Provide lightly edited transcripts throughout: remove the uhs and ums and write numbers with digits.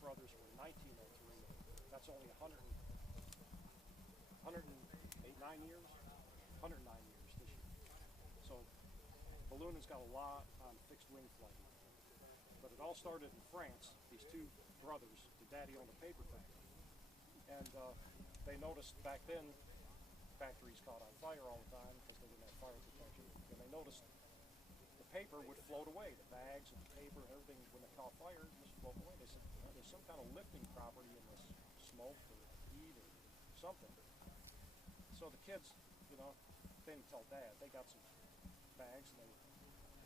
brothers were 1903. That's only 9 years? 109 years this year. So ballooning's got a lot on fixed wing flight. But it all started in France. These two brothers, the daddy owned a paper factory. And they noticed back then factories caught on fire all the time because they didn't have fire protection. And they noticed the paper would float away. The bags and the paper and everything, when they caught fire, just float away. They said, well, there's some kind of lifting property in this smoke or heat or something. So the kids, they didn't tell Dad. They got some bags and they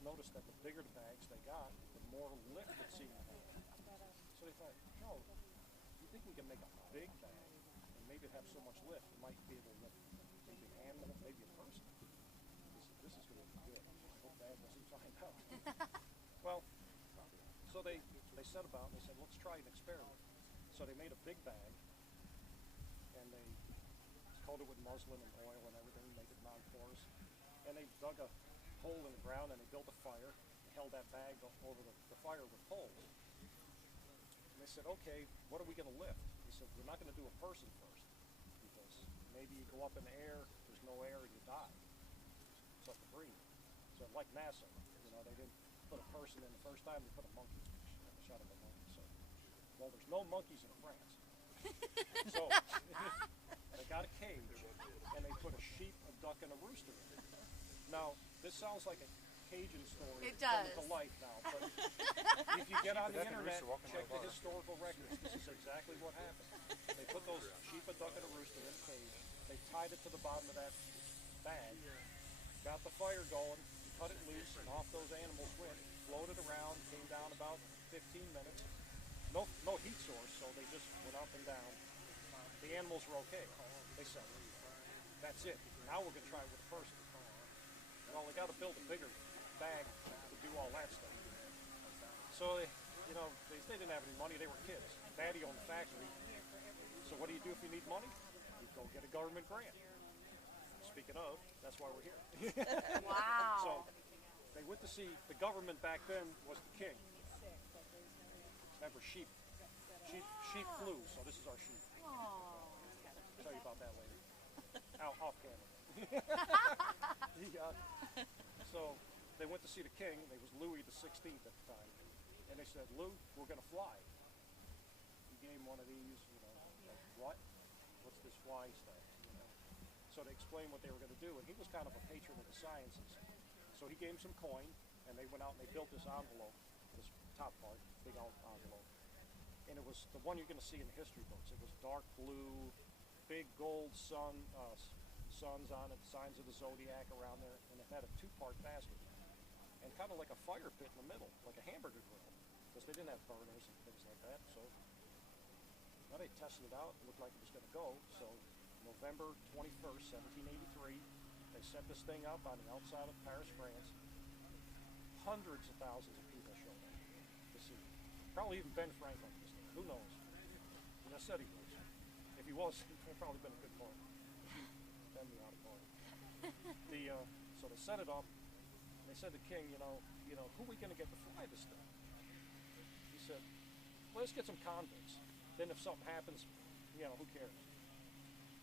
noticed that the bigger the bags they got, the more lift it seemed to have. So they thought, no, you think we can make a big bag and maybe have so much lift, it might be able to lift maybe an animal, maybe a person. This is going to be good. I hope Dad doesn't find out. Well, so they set about and they said, let's try an experiment. So they made a big bag and they coated with muslin and oil and everything, made it non-porous. And they dug a hole in the ground and they built a fire and held that bag over the fire with poles. And they said, okay, what are we going to lift? He said, we're not going to do a person first because maybe you go up in the air, there's no air and you die. So you have to breathe. So like NASA, they didn't put a person in the first time, they put a monkey. They shot up a monkey. So, well, there's no monkeys in France. So they got a cage and they put a sheep, a duck, and a rooster in it. Now, this sounds like a Cajun story. It does. Come to life now, but if you get on the internet, check the historical records. This is exactly what happened. They put those sheep, a duck, and a rooster in a cage. They tied it to the bottom of that bag, got the fire going, cut it loose, and off those animals went. Floated around, came down about 15 minutes. No heat source, so they just went up and down. The animals were okay. They said, that's it. Now we're going to try it with a person. Well, they got to build a bigger bag to do all that stuff. So they didn't have any money. They were kids. Daddy owned the factory. So what do you do if you need money? You go get a government grant. Speaking of, that's why we're here. Wow. So they went to see the government back then was the king. Remember sheep. Sheep flew. So this is our sheep. Aww. I'll tell you about that later. Off camera. So they went to see the king. It was Louis the 16th at the time, and they said, "Lou, we're going to fly." He gave him one of these, like, what? What's this fly stuff? So they explained what they were going to do, and he was kind of a patron of the sciences. So he gave him some coin, and they went out and they built this envelope, this top part, big old envelope, and it was the one you're going to see in the history books. It was dark blue, big gold suns on it, signs of the zodiac around there, and it had a two-part basket, and kind of like a fire pit in the middle, like a hamburger grill, because they didn't have burners and things like that. So now they tested it out. It looked like it was going to go. So November 21st, 1783, they set this thing up on the outside of Paris, France. Hundreds of thousands of people showed up to see it. Probably even Ben Franklin was there. Who knows? And I said he was. If he was, he'd probably been a good part. Ben the out of party. So they set it up. And they said to King, who are we going to get to fly this thing? He said, well, let's get some convicts. Then if something happens, who cares?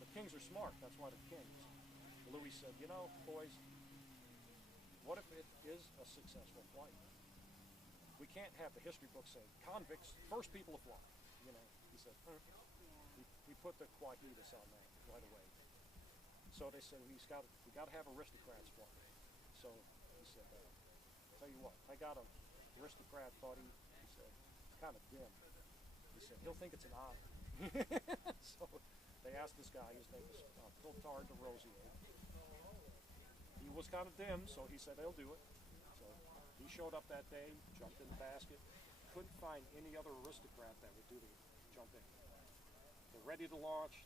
The kings are smart. That's why they're kings. Louis said, boys, what if it is a successful flight? We can't have the history books say, convicts, first people to fly. He said, he put the Quahitas on that right away. So they said, we got to have aristocrats fly. So he said, tell you what, I got an aristocrat buddy. He said, it's kind of dim. He said, he'll think it's an honor. So they asked this guy, his name was Clotilde de Rosier. He was kind of dim, so he said, they'll do it. So he showed up that day, jumped in the basket. Couldn't find any other aristocrat that would do the jump in. They're ready to launch,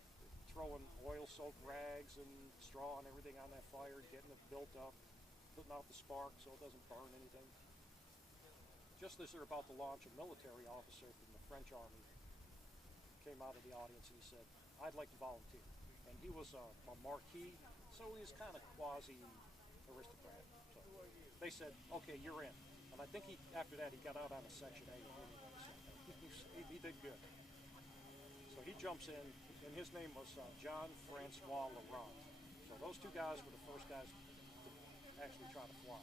throwing oil-soaked rags and straw and everything on that fire, getting it built up, putting out the spark so it doesn't burn anything. Just as they're about to launch, a military officer from the French army came out of the audience and he said, I'd like to volunteer. And he was a marquis, so he was kind of quasi-aristocrat. So they said, okay, you're in. And I think after that he got out on a Section 8. He did good. So he jumps in, and his name was John Francois Laurent. So those two guys were the first guys to actually try to fly.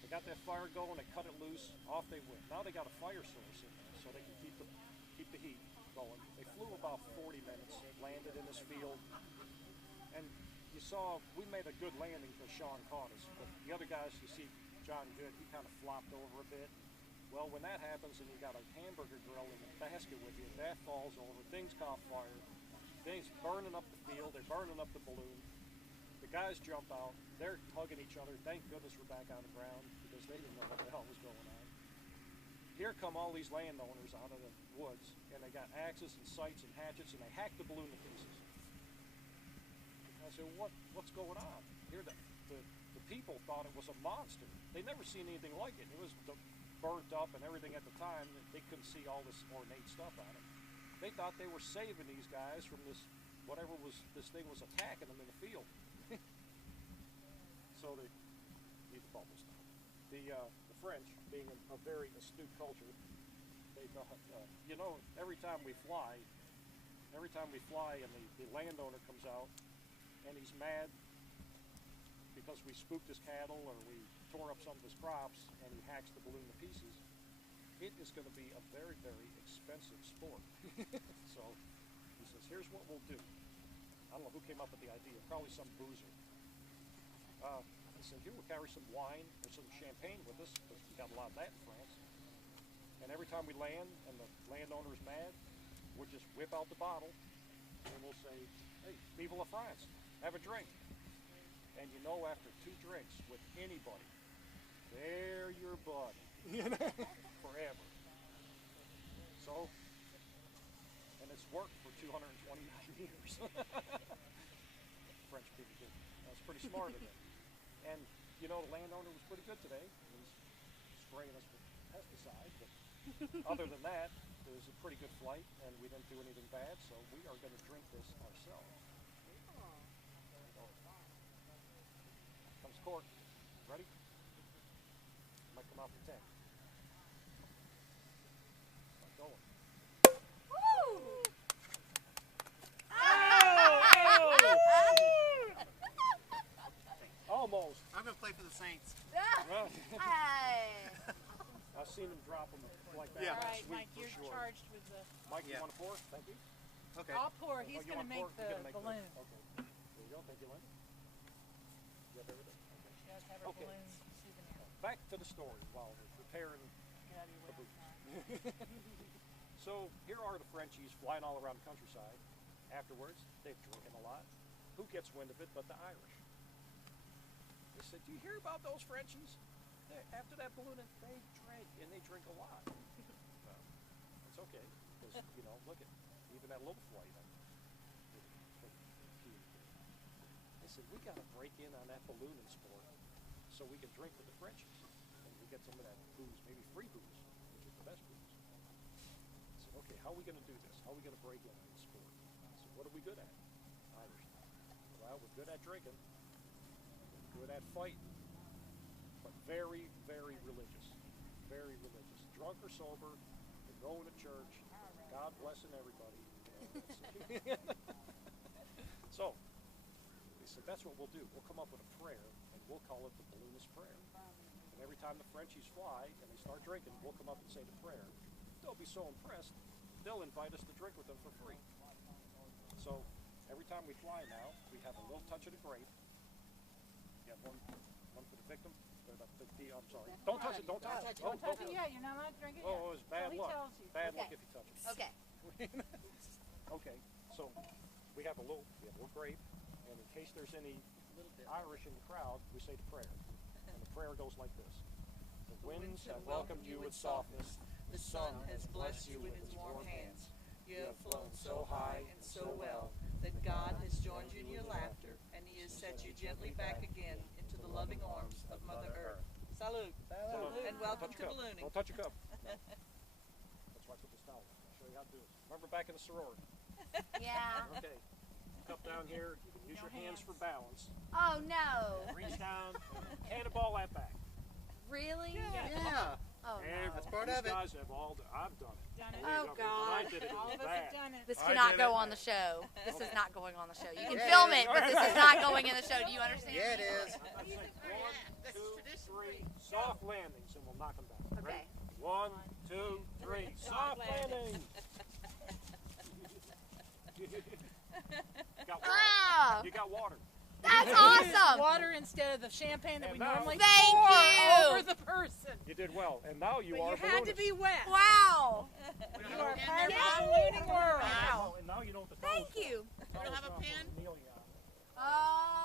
They got that fire going, they cut it loose, off they went. Now they got a fire source in there, so they can keep the heat going. They flew about 40 minutes, landed in this field, and you saw we made a good landing because Sean caught us. But the other guys, you see John Good, he kind of flopped over a bit. Well, when that happens and you got a hamburger grill in the basket with you, that falls over, things caught fire, things burning up the field, they're burning up the balloon. The guys jump out, they're hugging each other. Thank goodness we're back on the ground because they didn't know what the hell was going on. Here come all these landowners out of the woods, and they got axes and sights and hatchets, and they hacked the balloon to pieces. I said, what's going on? Here the people thought it was a monster. They never seen anything like it. It was burnt up and everything at the time. They couldn't see all this ornate stuff on it. They thought they were saving these guys from this, whatever was, this thing was attacking them in the field. So they need the bubbles now. The French, being a very astute culture, they thought, you know, every time we fly and the landowner comes out and he's mad because we spooked his cattle or we tore up some of his crops and he hacks the balloon to pieces, it is going to be a very, very expensive sport. So he says, here's what we'll do. I don't know who came up with the idea, probably some boozer. He said, here we'll carry some wine or some champagne with us because we got a lot of that in France. And every time we land and the landowner's mad, we'll just whip out the bottle and we'll say, hey, Vive la France, have a drink. And you know, after 2 drinks with anybody, they're your buddy, you know, forever. So, and it's worked for 229 years. French people did. That's pretty smart of them. And, you know, the landowner was pretty good today. He's spraying us with pesticides, but other than that, it was a pretty good flight, and we didn't do anything bad, so we are going to drink this ourselves. Comes cork. Ready? Might come out for 10. Start going. Almost. I'm going to play for the Saints. I've seen him drop them like that. Yeah. All right, last week Mike, for you're sure. charged with the... Mike, you Yeah. want to pour? Thank you. Okay. I'll pour. He's Oh, you going to want make pour? the You're gonna make balloon. Okay. There you go. Thank you, Lynn. You have everything? Okay. She does have her Okay. balloon souvenir. Back to the story while we're preparing. Get out of your The way. So here are the Frenchies flying all around the countryside. Afterwards, they've drinking a lot. Who gets wind of it but the Irish? They said, do you hear about those Frenchies? After that balloon, they drink, and they drink a lot. Well, it's okay, because, you know, look at even that little flight. They said, we got to break in on that ballooning sport so we can drink with the Frenchies. And we get some of that booze, maybe free booze, which is the best booze. I said, okay, how are we going to do this? How are we going to break in on this sport? I said, what are we good at? Irish. Well, we're good at drinking. We're good at fighting. But very, very religious. Very religious. Drunk or sober, they're going to church, God blessing everybody. You know, so, they said, that's what we'll do. We'll come up with a prayer, and we'll call it the Balloonist Prayer. And every time the Frenchies fly, and they start drinking, we'll come up and say the prayer. They'll be so impressed, they'll invite us to drink with them for free. So, every time we fly now, we have a little touch of the grape. You have one for the victim. I'm sorry. Don't touch it. Don't touch it. Don't touch it yet. You're not allowed to drink it yet. Oh, it's bad Till he luck. tells you. Bad Okay. luck if you touch it. Okay. Okay. So we have a little grape, and in case there's any Irish in the crowd, we say the prayer, and the prayer goes like this: the winds have welcomed you with softness. The sun has blessed you with his warm hands. You have flown so high and so well that God has joined you in your laughter, and he has set you gently back again into the loving arms of Mother Earth. Salute. Salute. And welcome Touch your to cup. ballooning. Don't touch your cup. That's why I put this towel on. I'll show you how to do it. Remember back in the sorority. Yeah. Okay. Cup down here. Use your hands for balance. Oh no. Reach down. Cannonball that back. Really? Yeah. Oh And no. That's part these of it. guys have all. I've done it. Done it. Oh, God. I did it. It All was of us bad. have done it. This I cannot did go it. on the show. This is not going on the show. You can Yeah, film it it, is. but this is not going in the show. Do you understand? Yeah, it is. I'm gonna say 1, 2, 3, soft landings, and we'll knock them down. Okay. Ready? 1, 2, 3, soft landing. Got water. Wow. You got water. That's awesome. Water instead of the champagne that And we now- normally Thank pour you. over the person. You did well, and now you But are you a had to balloonist. be wet. Wow. You are part of the ballooning world. And now you know what the Thank you. You don't have a pen? Oh.